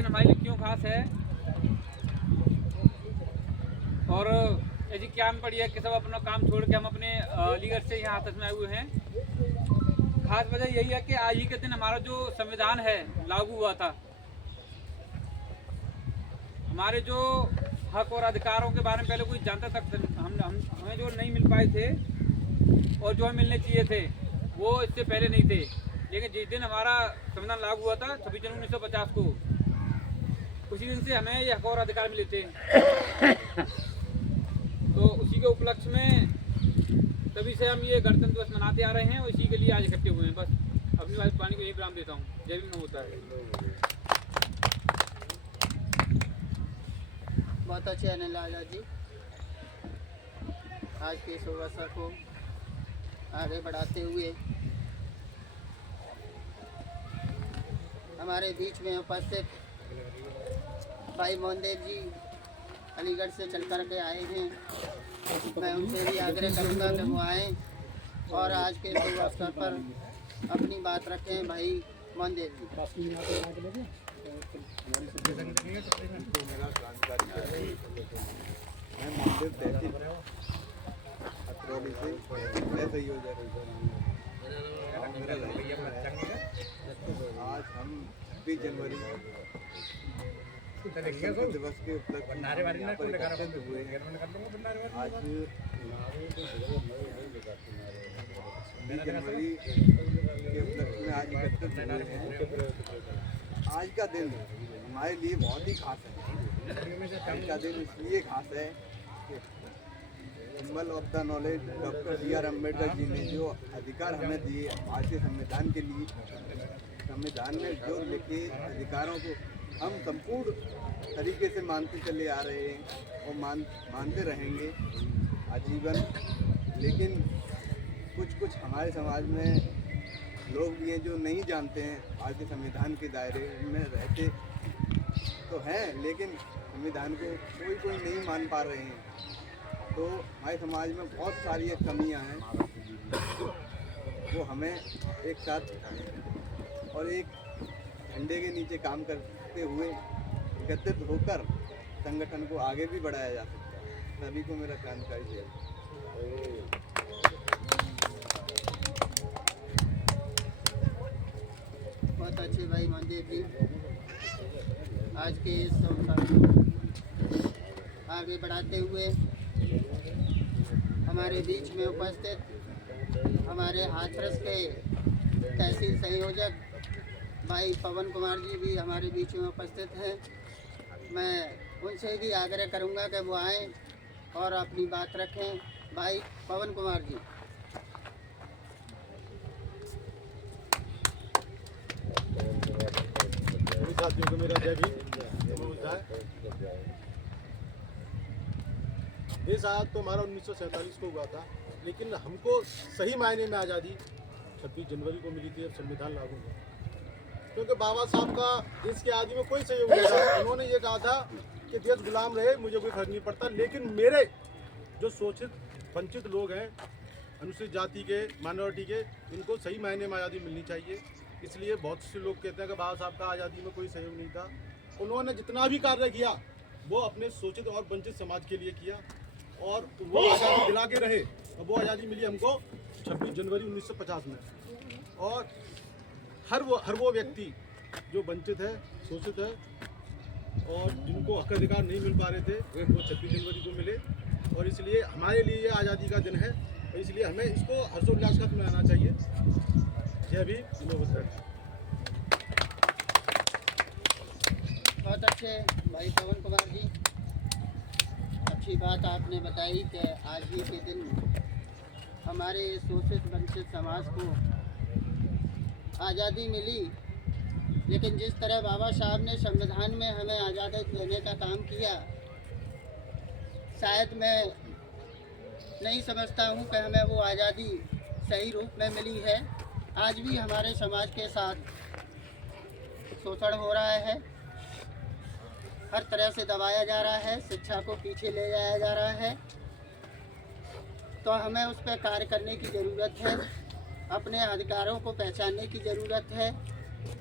दिन हमारे लिए क्यों खास है और ऐसी क्या पड़ी है कि सब अपना काम छोड़ के हम अपने अलीगढ़ से यहाँ आपस में आए हुए हैं। खास वजह यही है कि आज ही के दिन हमारा जो संविधान है लागू हुआ था। हमारे जो हक और अधिकारों के बारे में पहले कोई जानता तक हमें जो नहीं मिल पाए थे और जो हमें मिलने चाहिए थे वो इससे पहले नहीं थे। लेकिन जिस दिन हमारा संविधान लागू हुआ था 26 जनवरी 1950 को, उसी दिन से हमें ये हक और अधिकार मिले थे। तो उसी के उपलक्ष्य में तभी से हम ये गणतंत्र दिवस मनाते आ रहे हैं और इसी के लिए आज इकट्ठे हुए हैं। बस अपनी बात पानी को यही विराम देता हूँ। जय भीम होता है। बहुत अच्छे अनिल आजाद जी आज के इस अवसर को आगे बढ़ाते हुए हमारे बीच में उपस्थित भाई मोहनदेव जी अलीगढ़ से चल कर के आए हैं। मैं उनसे भी आग्रह करूंगा कि वो आएँ और आज के इस अवसर पर अपनी बात रखें। भाई मोहनदेव जी मैं महादेव तहसील अतरौली से मैं संयोजक आज हम 20 जनवरी गणतंत्र दिवस के उपलक्ष्य में यहाँ पर एकत्रित हुए हैं। आज 20 जनवरी के उपलक्ष्य में आज एकत्रित हुए हैं। आज का दिन हमारे लिए बहुत ही खास है। आज का दिन इसलिए खास है कि symbol of the knowledge doctor B.R. Ambedkar ji ने जो अधिकार हमें दिए भारतीय संविधान के लिए, संविधान में जो लिखे अधिकारों को हम संपूर्ण तरीके से मानते चले आ रहे हैं और मानते रहेंगे आजीवन। लेकिन कुछ हमारे समाज में लोग भी हैं जो नहीं जानते हैं, भारतीय संविधान के दायरे में रहते तो हैं लेकिन संविधान को कोई नहीं मान पा रहे हैं। तो हमारे समाज में बहुत सारी कमियां हैं, वो हमें एक साथ और एक झंडे के नीचे काम करते हुए एकत्रित होकर संगठन को आगे भी बढ़ाया जा सकता है। सभी को मेरा क्रांतिकारी जय। बहुत अच्छे भाई मोहनदेव जी आज के इस अवसर को आगे बढ़ाते हुए हमारे बीच में उपस्थित हमारे हाथरस के तहसील संयोजक भाई पवन कुमार जी भी हमारे बीच में उपस्थित हैं। मैं उनसे भी आग्रह करूंगा कि वो आएँ और अपनी बात रखें। भाई पवन कुमार जी। साथियों को मेरा जय भीम। देश आज़ाद तो हमारा 1947 को हुआ था, लेकिन हमको सही मायने में आज़ादी 26 जनवरी को मिली थी। अब संविधान लागू हुआ क्योंकि बाबा साहब का देश के आदि में कोई सहयोग नहीं था। उन्होंने ये कहा था कि देश गुलाम रहे, मुझे कोई फर्क नहीं पड़ता, लेकिन मेरे जो शोषित वंचित लोग हैं, अनुसूचित जाति के, माइनॉरिटी के, इनको सही मायने में आज़ादी मिलनी चाहिए। इसलिए बहुत से लोग कहते हैं कि बाबा साहब का आज़ादी में कोई सहयोग नहीं था। उन्होंने जितना भी कार्य किया वो अपने शोषित और वंचित समाज के लिए किया और वो आज़ादी दिला के रहे। और वो आज़ादी मिली हमको 26 जनवरी 1950 में। और हर वो व्यक्ति जो वंचित है, शोषित है और जिनको हक अधिकार नहीं मिल पा रहे थे, वो 26 जनवरी को मिले। और इसलिए हमारे लिए ये आज़ादी का दिन है, इसलिए हमें इसको हर्षोल्लास का मनाना चाहिए। जय भीम। बहुत अच्छे भाई पवन कुमार जी, अच्छी बात आपने बताई कि आज ही के दिन हमारे शोषित वंचित समाज को आज़ादी मिली। लेकिन जिस तरह बाबा साहब ने संविधान में हमें आज़ादी देने का काम किया, शायद मैं नहीं समझता हूँ कि हमें वो आज़ादी सही रूप में मिली है। आज भी हमारे समाज के साथ शोषण हो रहा है, हर तरह से दबाया जा रहा है, शिक्षा को पीछे ले जाया जा रहा है। तो हमें उस पर कार्य करने की ज़रूरत है, अपने अधिकारों को पहचानने की ज़रूरत है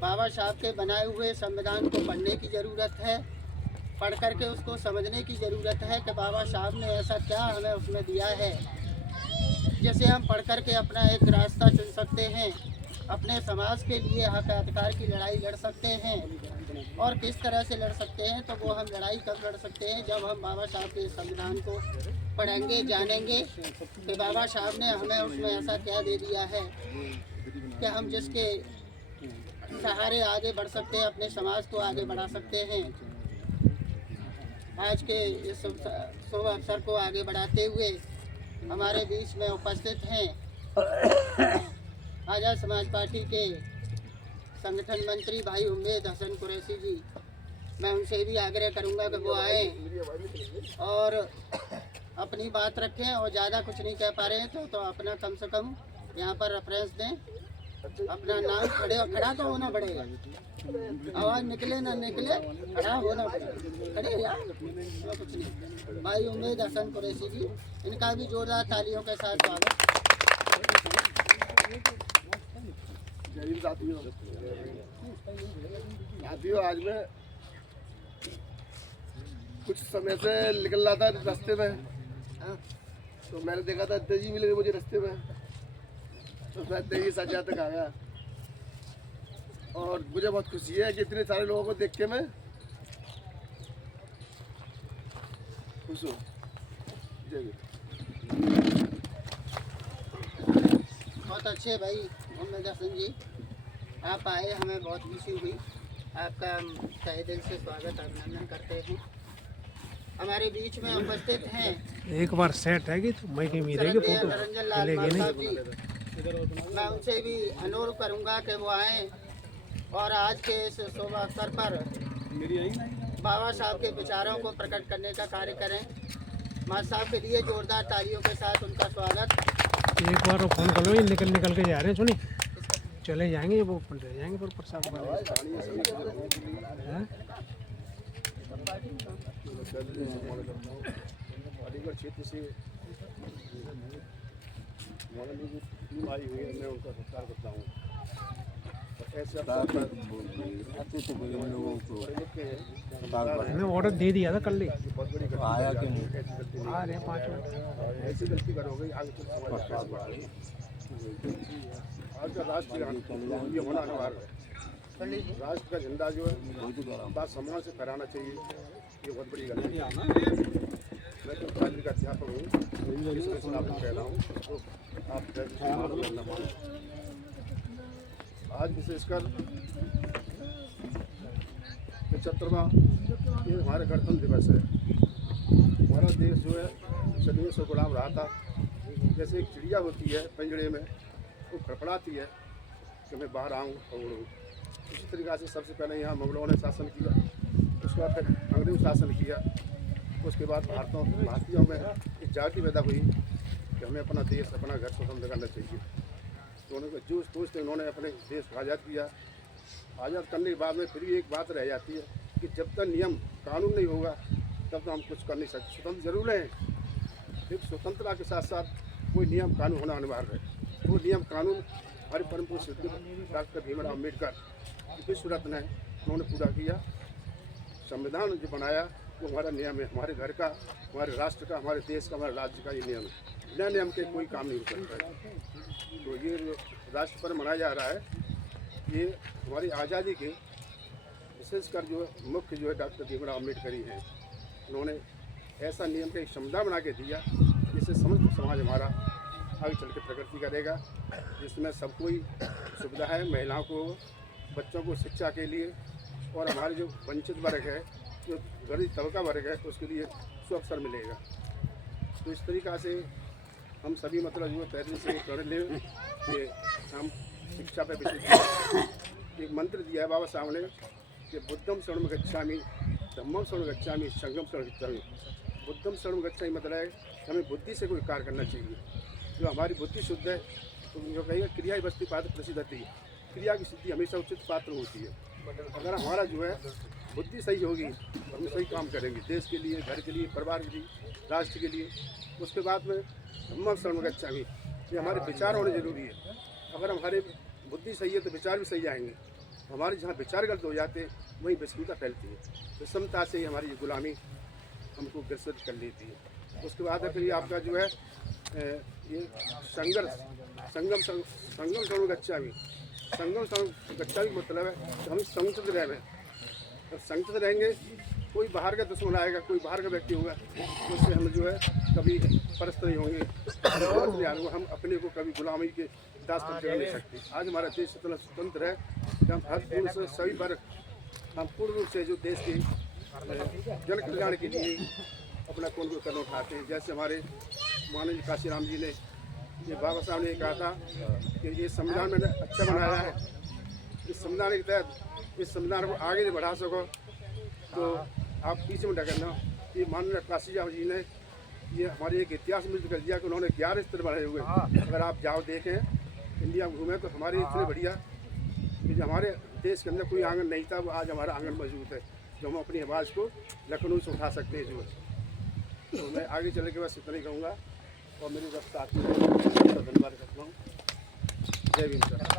बाबा साहब के बनाए हुए संविधान को पढ़ने की ज़रूरत है, पढ़ करके उसको समझने की ज़रूरत है कि बाबा साहब ने ऐसा क्या हमें उसमें दिया है जिसे हम पढ़ करके अपना एक रास्ता चुन सकते हैं, अपने समाज के लिए हक अधिकार की लड़ाई लड़ सकते हैं। और किस तरह से लड़ सकते हैं, तो वो हम लड़ाई कब लड़ सकते हैं, जब हम बाबा साहब के संविधान को पढ़ेंगे, जानेंगे कि बाबा साहब ने हमें उसमें ऐसा क्या दे दिया है कि हम जिसके सहारे आगे बढ़ सकते हैं, अपने समाज को आगे बढ़ा सकते हैं। आज के इस शुभ अवसर को आगे बढ़ाते हुए हमारे बीच में उपस्थित हैं आज़ाद समाज पार्टी के संगठन मंत्री भाई उम्मेद हसन कुरैशी जी। मैं उनसे भी आग्रह करूंगा कि वो आए और अपनी बात रखें, और ज़्यादा कुछ नहीं कह पा रहे हैं तो अपना कम से कम यहाँ पर रेफरेंस दें, अपना नाम खड़ा तो होना पड़ेगा, आवाज़ निकले ना निकले, खड़ा होना पड़ेगा, खड़े यार कुछ नहीं। भाई उम्मेद हसन कुरैशी जी, इनका भी जोरदार तालियों के साथ स्वागत। साथियों, आज मैं कुछ समय से निकल रहा था रास्ते में, तो मैंने देखा था तेजी मिल गई मुझे रास्ते में, तो मैं तेजी साथ जहाँ तक आ गया। और मुझे बहुत खुशी है कि इतने सारे लोगों को देख के मैं खुश हूँ। बहुत अच्छे भाई उम्मेद हसन जी, आप आए, हमें बहुत खुशी हुई। आपका तहे दिल से स्वागत अभिनंदन करते हैं। हमारे बीच में उपस्थित हैं एक बार सेट है कि तो मैं की मिलेगी फोटो निरंजन लाल साहब जी। मैं उनसे भी अनुरोध करूंगा कि वो आएँ और आज के इस शुभ अवसर पर बाबा साहब के विचारों को प्रकट करने का कार्य करें। मां साहब के लिए जोरदार तालियों के साथ उनका स्वागत। एक बार वो फोन कर लो, ये निकल के जा रहे हैं, सुनी चले जाएंगे, वो रह जाएंगे पर प्रसाद अलीगढ़ क्षेत्र से टीम आई हुई है, मैं उनका सत्कार करता हूँ। ऐसे मैंने ऑर्डर दे दिया था कल ही, बहुत बड़ी आया कि नहीं? आ रहे हैं 5 मिनट। ऐसी गलती करोगे आगे चल समाज कैसे बढ़ेगी? आज का राष्ट्र ये होना अनिवार्य है। राष्ट्र का झंडा जो है बात सम्मान से फहराना चाहिए, ये बहुत बड़ी गलती है। मैं तो कॉलेज का अध्यापक हूँ, इसके खिलाफ कह रहा हूँ, तो आप आज विशेषकर 75वां ये हमारा गणतंत्र दिवस है। हमारा देश जो है सदियों से गुलाम रहा था। जैसे एक चिड़िया होती है पिंजड़े में, वो फड़फड़ाती है कि मैं बाहर आऊँ और उड़ूँ। इसी तरीक़े से सबसे पहले यहाँ मुगलों ने शासन किया, उसके बाद फिर अंग्रेज़ों शासन किया, उसके बाद भारतीयों में एक जागृति पैदा हुई कि हमें अपना देश, अपना घर स्वतंत्र करना चाहिए। तो उन्होंने जो सोच थे उन्होंने अपने देश को आज़ाद किया। आज़ाद करने के बाद में फिर भी एक बात रह जाती है कि जब तक नियम कानून नहीं होगा तब तो हम कुछ कर नहीं सकते। स्वतंत्र जरूर हैं, लेकिन स्वतंत्रता के साथ साथ कोई नियम कानून होना अनिवार्य है। वो नियम कानून हमारे परम पूज्य डॉक्टर भीमराव अम्बेडकर विश्व रत्न है, उन्होंने पूरा किया। संविधान जो बनाया वो हमारा नियम है, हमारे घर का, हमारे राष्ट्र का, हमारे देश का, हमारे राज्य का ये नियम है। बिना नियम के कोई काम नहीं हो सकता है। तो ये राष्ट्र पर्व मनाया जा रहा है, ये हमारी आज़ादी के विशेषकर जो मुख्य जो है डॉक्टर भीमराव अम्बेडकर ही हैं। उन्होंने ऐसा नियम का एक संविधान बना के दिया जिससे समस्त समाज हमारा आगे चल के प्रगति करेगा, जिसमें सब कोई सुविधा है, महिलाओं को, बच्चों को शिक्षा के लिए, और हमारे जो वंचित वर्ग है, जो गरीब तबका वर्ग है, उसके लिए सुअवसर मिलेगा। तो इस तरीक़ा से हम सभी मतलब जो पहले से कर ले कि हम शिक्षा पर विशेष एक मंत्र दिया है बाबा साहब ने कि बुद्धम शरणम गच्छामि, धम्मम शरणम गच्छामि, संगम शरणम गच्छामि। बुद्धम शरणम गच्छामि मतलब है कि हमें बुद्धि से कोई कार्य करना चाहिए। जो हमारी बुद्धि शुद्ध है तो जो कहेगा क्रिया ही वस्तु पात्र प्रसिद्धति, क्रिया की सिद्धि हमेशा उचित पात्र होती है। अगर हमारा जो है बुद्धि सही होगी तो हम सही काम करेंगे, देश के लिए, घर के लिए, परिवार के लिए, राष्ट्र के लिए। उसके बाद में धम्मम शरणम गच्छामि, ये हमारे विचार होने जरूरी है। अगर हमारे बुद्धि सही है तो विचार भी सही आएंगे। हमारे जहाँ विचार गलत हो जाते हैं वहीं विषमता फैलती है। विषमता से ही हमारी ये गुलामी हमको ग्रसित कर लेती है। उसके बाद है फिर आपका जो है ये संगम संग गच्छामि। संगम संग गच्छामि मतलब है कि हम संगठित रहे। जब संगठित रहेंगे, कोई बाहर का दुश्मन आएगा, कोई बाहर का व्यक्ति होगा, उससे हम जो है कभी परस्त नहीं होंगे। हम अपने को कभी गुलामी के दास पर चढ़ नहीं सकते। आज हमारा देश इतना स्वतंत्र है कि हम हर पूर्ण से सभी वर्ग हम पूर्ण रूप से जो देश के जन कल्याण के लिए अपना कौन को कदम उठाते हैं। जैसे हमारे माननीय काशीराम जी ने, ये बाबा साहब ने कहा था कि ये संविधान मैंने अच्छा बनाया है, इस संविधान के तहत इस संविधान को आगे से बढ़ा सको तो आप पीछे में ढकलना। ये माननीय काशीराम जी ने ये हमारे एक इतिहास में कर दिया कि उन्होंने 11 स्तर बनाए हुए। अगर आप जाओ देखें, इंडिया में घूमें तो हमारे इतने बढ़िया कि जो हमारे देश के अंदर कोई आंगन नहीं था, वो आज हमारा आंगन मौजूद है, जो हम अपनी आवाज़ को लखनऊ से उठा सकते हैं। जो तो मैं आगे चलने के बाद इतना ही कहूँगा और मेरे साथ धन्यवाद करता हूँ। जय भीम सर।